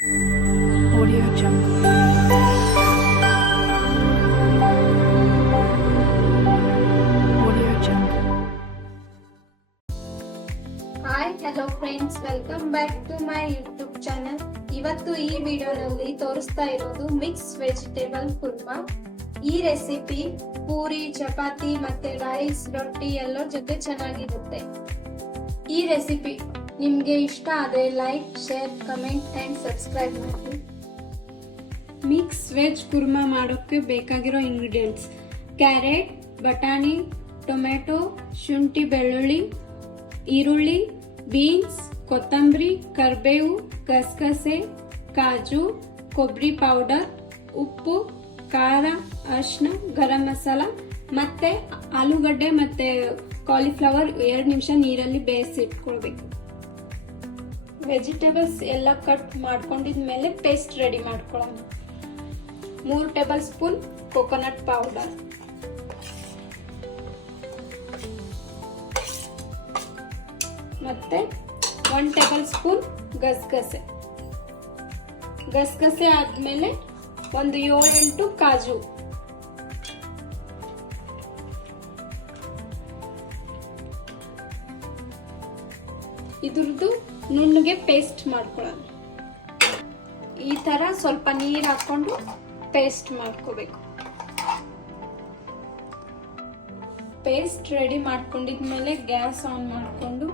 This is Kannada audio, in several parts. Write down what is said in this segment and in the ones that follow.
Audio Jungle. Audio Jungle. Hi hello friends, welcome back to my YouTube channel. ಇವತ್ತು ಈ ವಿಡಿಯೋನಲ್ಲಿ ತೋರಿಸ್ತಾ ಇರೋದು ಮಿಕ್ಸ್ ವೆಜಿಟೇಬಲ್ ಕುರ್ಮಾ. ಈ ರೆಸಿಪಿ ಪೂರಿ, ಚಪಾತಿ ಮತ್ತೆ ರೈಸ್, ರೊಟ್ಟಿ ಎಲ್ಲರ ಜೊತೆ ಚೆನ್ನಾಗಿರುತ್ತೆ. ಈ ರೆಸಿಪಿ ನಿಮ್ಗೆ ಇಷ್ಟ ಆದರೆ like, share, comment and subscribe ಮಾಡಿ. ಮಿಕ್ಸ್ ವೆಜ್ ಕುರ್ಮಾ ಮಾಡೋಕ್ಕೆ ಬೇಕಾಗಿರೋ ಇಂಗ್ರೀಡಿಯೆಂಟ್ಸ್: ಕ್ಯಾರೆಟ್, ಬಟಾಣಿ, ಟೊಮೆಟೊ, ಶುಂಠಿ, ಬೆಳ್ಳುಳ್ಳಿ, ಈರುಳ್ಳಿ, ಬೀನ್ಸ್, ಕೊತ್ತಂಬರಿ, ಕರಿಬೇವು, ಗಸಗಸೆ, ಕಾಜು, ಕೊಬ್ಬರಿ ಪೌಡರ್, ಉಪ್ಪು, ಖಾರ, ಅರಿಶಿನ, ಗರಂ ಮಸಾಲ ಮತ್ತೆ ಆಲೂಗಡ್ಡೆ ಮತ್ತೆ ಕಾಲಿಫ್ಲವರ್ 2 ನಿಮಿಷ ನೀರಲ್ಲಿ ಬೇಯಿಸಿಟ್ಕೊಳ್ಬೇಕು. ವೆಜಿಟೇಬಲ್ಸ್ ಎಲ್ಲ ಕಟ್ ಮಾಡ್ಕೊಂಡಿದ್ಮೇಲೆ ಪೇಸ್ಟ್ ರೆಡಿ ಮಾಡ್ಕೊಳ್ಳೋಣ. 3 ಟೇಬಲ್ ಸ್ಪೂನ್ ಕೋಕೋನಟ್ ಪೌಡರ್, ಮತ್ತೆ 1 ಟೇಬಲ್ ಸ್ಪೂನ್ ಗಸಗಸೆ. ಗಸಗಸೆ ಆದ್ಮೇಲೆ ಒಂದು 7-8 ಕಾಜು, ಇದ್ರದ್ದು ನುಣ್ಣಗೆ ಪೇಸ್ಟ್ ಮಾಡ್ಕೊಳ್ಳೋಣ. ಈ ತರ ಸ್ವಲ್ಪ ನೀರು ಹಾಕೊಂಡು ಪೇಸ್ಟ್ ಮಾಡ್ಕೋಬೇಕು. ಪೇಸ್ಟ್ ರೆಡಿ ಮಾಡ್ಕೊಂಡಿದ್ಮೇಲೆ ಗ್ಯಾಸ್ ಆನ್ ಮಾಡಿಕೊಂಡು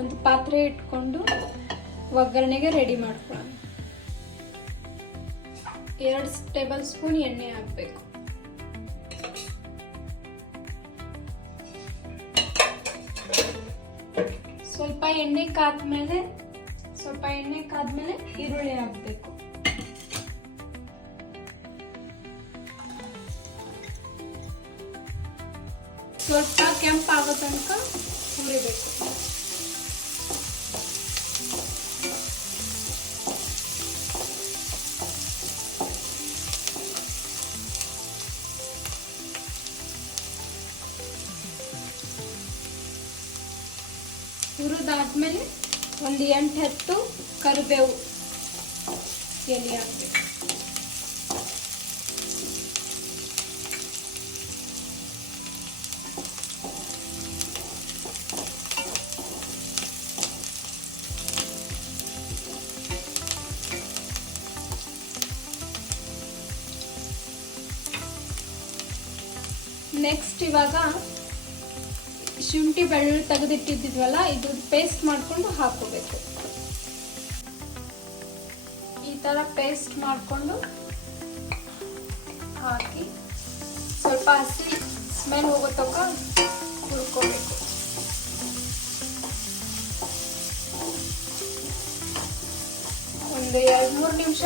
ಒಂದು ಪಾತ್ರೆ ಇಟ್ಕೊಂಡು ಒಗ್ಗರಣೆಗೆ ರೆಡಿ ಮಾಡ್ಕೊಳ್ಳೋಣ. 2 ಟೇಬಲ್ ಸ್ಪೂನ್ ಎಣ್ಣೆ ಹಾಕಬೇಕು. ಸ್ವಲ್ಪ ಎಣ್ಣೆ ಕಾದ್ಮೇಲೆ ಈರುಳ್ಳಿ ಹಾಕಬೇಕು. ಸ್ವಲ್ಪ ಕೆಂಪಾಗೋ ತನಕ ಹುರಿಬೇಕು. ಹುರಿದಾದ್ಮೇಲೆ ಒಂದು 8-10 ಕರಿಬೇವು ಎಲೆ ಹಾಕಬೇಕು. ನೆಕ್ಸ್ಟ್ ಇವಾಗ ಶುಂಠಿ ಬೆಳ್ಳುಳ್ಳಿ ತೆಗೆದಿಟ್ಟಿದ್ವಲ್ಲ, ಇದು ಪೇಸ್ಟ್ ಮಾಡ್ಕೊಂಡು ಹಾಕೋಬೇಕು. ಈ ತರ ಪೇಸ್ಟ್ ಮಾಡ್ಕೊಂಡು ಹಾಕಿ ಸ್ವಲ್ಪ ಹಸಿ ಸ್ಮೆಲ್ ಹೋಗೋ ತನಕ ಹುರ್ಕೋಬೇಕು. ಒಂದು 2-3 ನಿಮಿಷ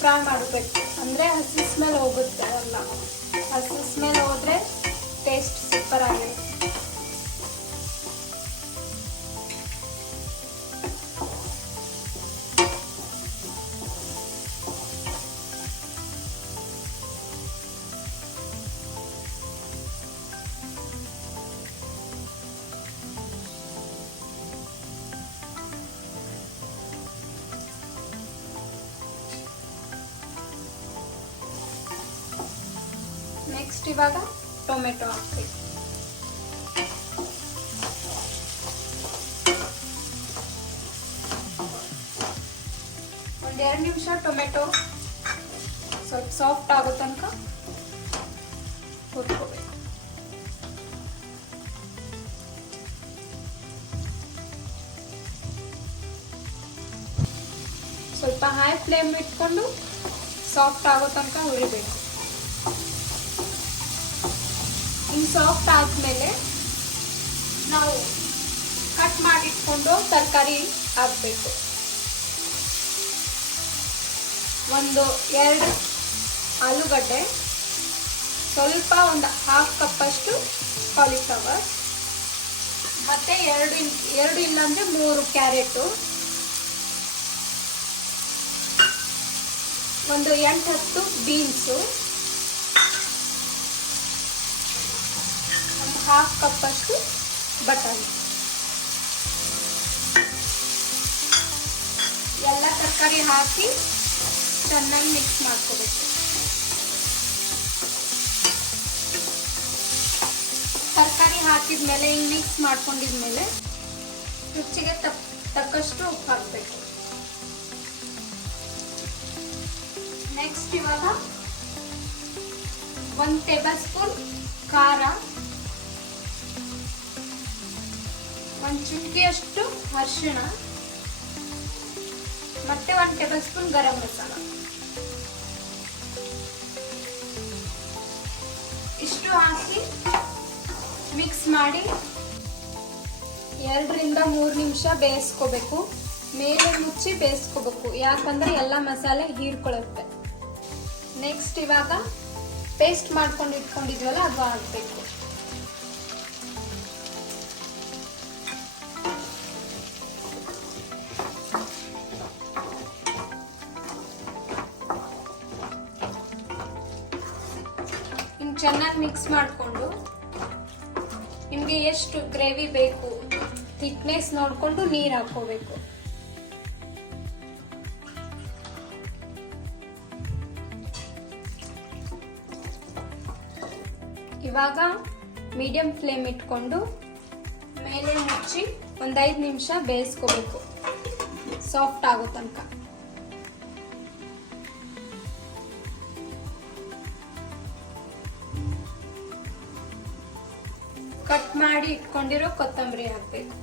ಫ್ರೈ ಮಾಡಬೇಕು, ಅಂದ್ರೆ ಹಸಿ ಸ್ಮೆಲ್ ಹೋಗುತ್ತೆ. ಅಲ್ಲ, ಹಸಿ ಸ್ಮೆಲ್ ಹೋದ್ರೆ ಟೇಸ್ಟ್ ಸೂಪರ್ ಆಗಿರುತ್ತೆ. ನೆಕ್ಸ್ಟ್ ಇವಾಗ ಟೊಮೆಟೊ ಹಾಕಬೇಕು. ಒಂದು 2 ನಿಮಿಷ ಟೊಮೆಟೊ ಸ್ವಲ್ಪ ಸಾಫ್ಟ್ ಆಗೋ ತನಕ ಹುರ್ಕೋಬೇಕು. ಸ್ವಲ್ಪ ಹೈ ಫ್ಲೇಮ್ ಇಟ್ಕೊಂಡು ಸಾಫ್ಟ್ ಆಗೋ ತನಕ ಹುರಿಬೇಕು. ಹಿಂಗೆ ಸಾಫ್ಟ್ ಆದ್ಮೇಲೆ ನಾವು ಕಟ್ ಮಾಡಿಟ್ಕೊಂಡು ತರಕಾರಿ ಹಾಕಬೇಕು. ಒಂದು 2 ಆಲೂಗಡ್ಡೆ, ಸ್ವಲ್ಪ ಒಂದು 1/2 ಕಪ್ಪಷ್ಟು ಕಾಲಿಫ್ಲವರ್, ಮತ್ತೆ 2 ಇಲ್ಲಾಂದ್ರೆ 3 ಕ್ಯಾರೆಟು, ಒಂದು 8-10 ಬೀನ್ಸು, 1/2 ಕಪ್ಪಷ್ಟು ಬಟಾಣಿ. ತರಕಾರಿ ಹಾಕಿ ಚೆನ್ನಾಗಿ ಮಿಕ್ಸ್ ಮಾಡ್ಕೋಬೇಕು. ತರಕಾರಿ ಹಾಕಿದ್ಮೇಲೆ ಹಿಂಗೆ ಮಿಕ್ಸ್ ಮಾಡ್ಕೊಂಡಿದ್ಮೇಲೆ ರುಚಿಗೆ ತಕ್ಕಷ್ಟು ಉಪ್ಪು ಹಾಕಬೇಕು. ನೆಕ್ಸ್ಟ್ ಇವಾಗ 1 ಟೇಬಲ್ ಸ್ಪೂನ್ ಖಾರ, 1 ಚಿಟಿಕೆಯಷ್ಟು ಅರಿಶಿಣ ಮತ್ತೆ 1 ಟೇಬಲ್ ಸ್ಪೂನ್ ಗರಂ ಮಸಾಲ ಇಷ್ಟು ಹಾಕಿ ಮಿಕ್ಸ್ ಮಾಡಿ 2 ರಿಂದ 3 ನಿಮಿಷ ಬೇಯಿಸ್ಕೋಬೇಕು. ಮೇಲೆ ಮುಚ್ಚಿ ಬೇಯಿಸ್ಕೋಬೇಕು, ಯಾಕಂದ್ರೆ ಎಲ್ಲ ಮಸಾಲೆ ಹೀರ್ಕೊಳ್ಳುತ್ತೆ. ನೆಕ್ಸ್ಟ್ ಇವಾಗ ಪೇಸ್ಟ್ ಮಾಡ್ಕೊಂಡು ಇಟ್ಕೊಂಡಿದ್ವಲ್ಲ ಅದು ಹಾಕ್ಬೇಕು. ಇನ್ನು ಚೆನ್ನಾಗಿ ಮಿಕ್ಸ್ ಮಾಡಿಕೊಂಡು ನಿಮಗೆ ಎಷ್ಟು ಗ್ರೇವಿ ಬೇಕು ಥಿಕ್ನೆಸ್ ನೋಡಿಕೊಂಡು ನೀರು ಹಾಕೋಬೇಕು. ಇವಾಗ ಮೀಡಿಯಂ ಫ್ಲೇಮ್ ಇಟ್ಕೊಂಡು ಮೇಲೆ ಮುಚ್ಚಿ 5 ನಿಮಿಷ ಬೇಯಿಸ್ಕೋಬೇಕು, ಸಾಫ್ಟ್ ಆಗೋ ತನಕ. ಕಟ್ ಮಾಡಿ ಇಟ್ಕೊಂಡಿರೋ ಕೊತ್ತಂಬರಿ ಹಾಕಬೇಕು.